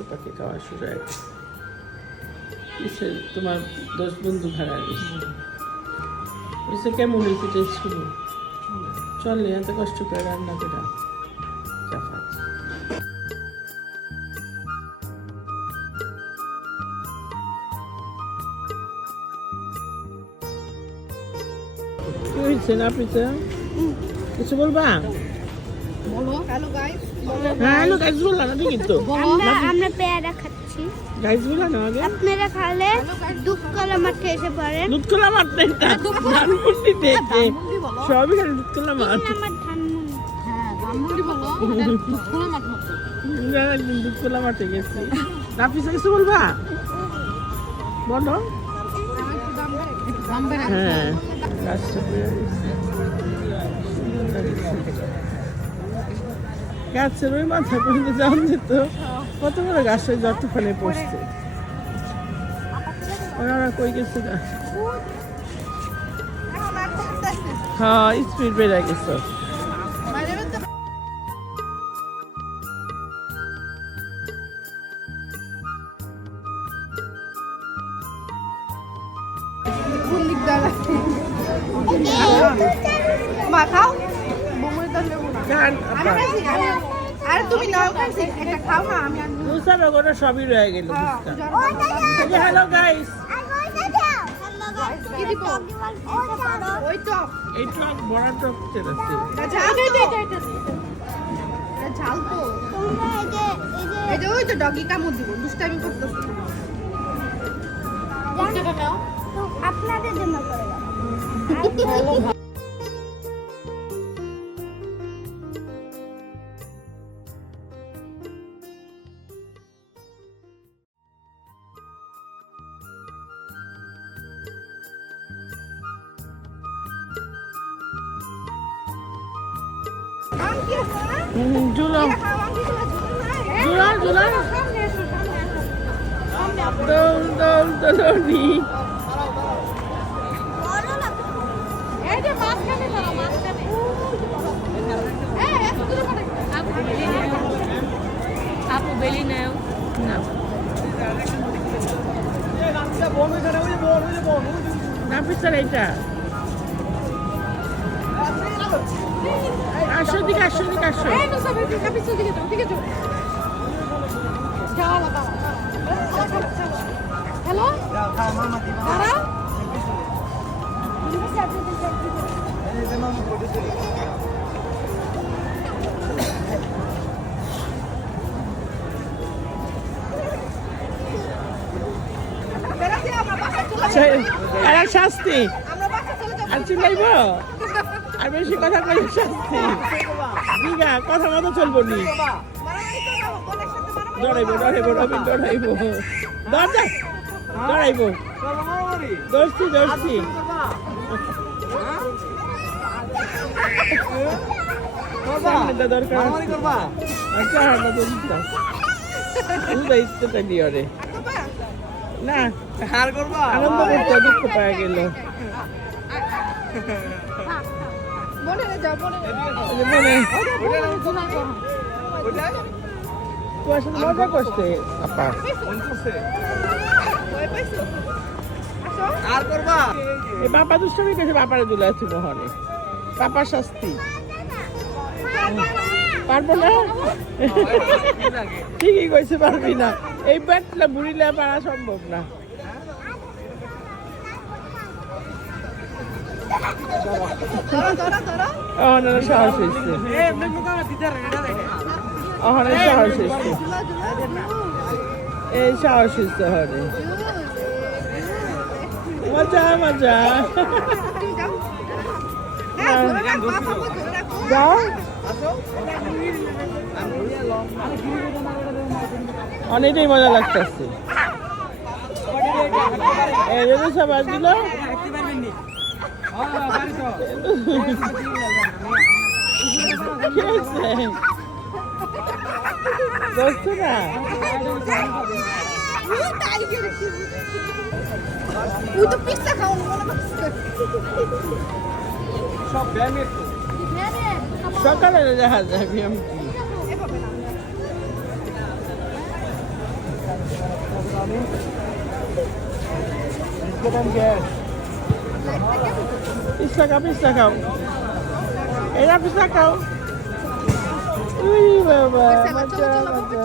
পশু পাখি খাওয়া শুরু হয়ে গেছে। কিসের তোমার 10 বন্ধু ভাড়া গেছে কেমন হয়েছে টেস্টগুলো? চলে এত কষ্ট করে রান্না করে চাপাত কি হয়েছে না পিছে কিছু বলবা? হ্যালো গাইস হ্যাঁ হ্যালো গাইস বললা না ঠিকই তো। আমরা পেয়ারা খাচ্ছি। গাইস বললা না আগে? আপনারা খালে দুধ কলা মাঠে এসে পড়েন। দুধ কলা মাঠ না এটা ধানমন্ডি থেকে সবই খালি দুধ কলা মাঠ। আমার ধানমন্ডি। হ্যাঁ ধানমন্ডি বলো খোলা মাঠ মতো একদিন দুধ কলা মাঠে গেছি। না পিছে কিছু বলবা বলো? হ্যাঁ গাছটা পেয়ে গেছে। গাছের ওই মাথা পর্যন্ত যাওয়া যেত কত বড় গাছের যতক্ষণে পড়ছে ওরা কই গেছে না। হ্যাঁ স্পিড বেড়ে গেছে। মা খাও বমুর দাল নেব না গান আপা আরে তুমি নাও খাইছি একটা খাও না আমি আর দুসার ওটা সবই রয়ে গেল বুঝতা। হ্যালো গাইস কি দিব ওই তো এই টক বড় টক চেরাছে ঝাল এটা ঝাল তো তোমরা এই যে ওই তো ডগি কামড় দিব দুষ্টামি করতেছ কোনটা নাও তো আপনাদের জন্য করে আম কি আছে না জুলো খাও আম কি জুলা জুলা সামনে এসো সামনে দোল দোল দোলনি এই যে মাছখানে ধরো মাছখানে এত দূরে পড়ে আপু বেলি নাও না না পিছার এইটা আসো দিকে আসো দিকে আসো এই তো সব পিছু দিকে যাও দিকে যাও যাও বাবা হ্যালো তারা আর শাস্তি আমরা বাসা চলে যাব আর চিল্লাইব আর বেশি কথা কই শাস্তি দিগা কথা মতো চলবো নি মারামারি তো না বোনের সাথে মারামারি ডরাইব রবিন ডরাইব দরজা ডরাইব দোস্তি দোস্তি সামনেটা দরকার আচ্ছা হাঁটা তো দিতাম ইচ্ছেটা নিয়ে রে না আনন্দ করতে দুঃখ পাওয়া গেল বনে যাও বনে মনে তোমার তোমার সাথে মজা করছে আপা এই বাপা দুষ্টামি করেছে বাপারে দুলে আছে মহনে বাপার শাস্তি পারবো না ঠিকই কইছে পারবি না এই ব্যাটলা বুড়িলে পারা সম্ভব না অহনের সাহস হয়েছে অহনের সাহস হয়েছে এই সাহস হয়েছে হরে মজা মজা যাও অনেকটাই মজা লাগতেছে এই যদি সব আসছিল দোস্ত না তুই তো পিৎজা খাও মনে করছিস সব ব্যাঙের তো সকালে দেখা যাবি আমি কি এভাবে না Piece লাগাও এরা পিস লাগাও উই বাবা মজা মজা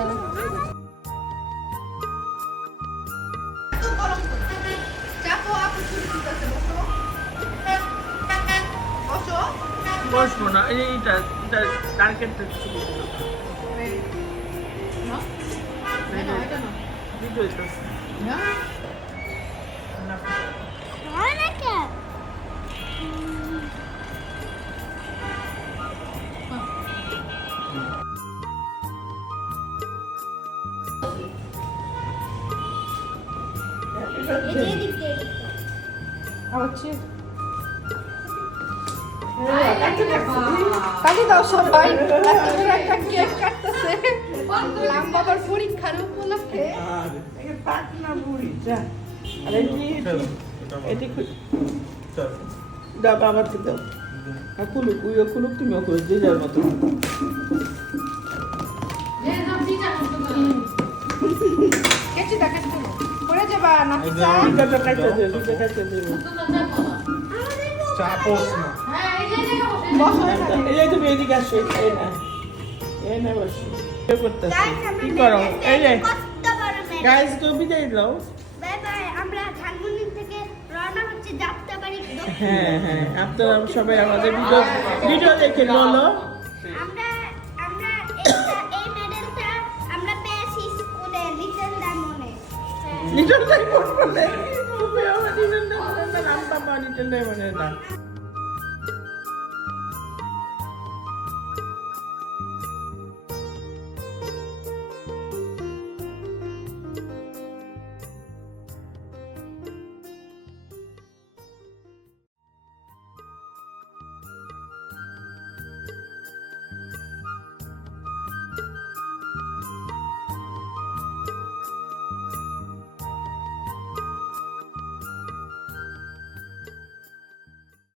বসবো না এইটা টার্গেটটা ভিডিও হয় না কে কালি দাও সবাই একটা কেক কাটতেছে বাবার পরীক্ষার উপলক্ষে পাটনা বুড়ি যা আরে এটি দাও বাবা থেকে দাও কুলুক কুলুক তুমিও করো যে যার মতো কেচি দা কেচি পড়ে যাবা না দুটো কাটতে দেবো চাপোস না এই যে তুমি এদিকে আসো এই না বসো কি করো এই যে গাইস তো বিদায় দাও বাই বাই আমরা ধানমন্ডি থেকে রওনা হচ্ছে যাত্রাবাড়ি হ্যাঁ আপনারা সবাই আমাদের ভিডিও দেখে বলো আমরা এই মেডেলটা আমরা পেয়েছি স্কুলে লিটল ডায়মন্ডে লিটল ডায়মন্ড বলে তুমি আমার লিটল ডায়মন্ড নাম পাবা লিটল ডায়মন্ড না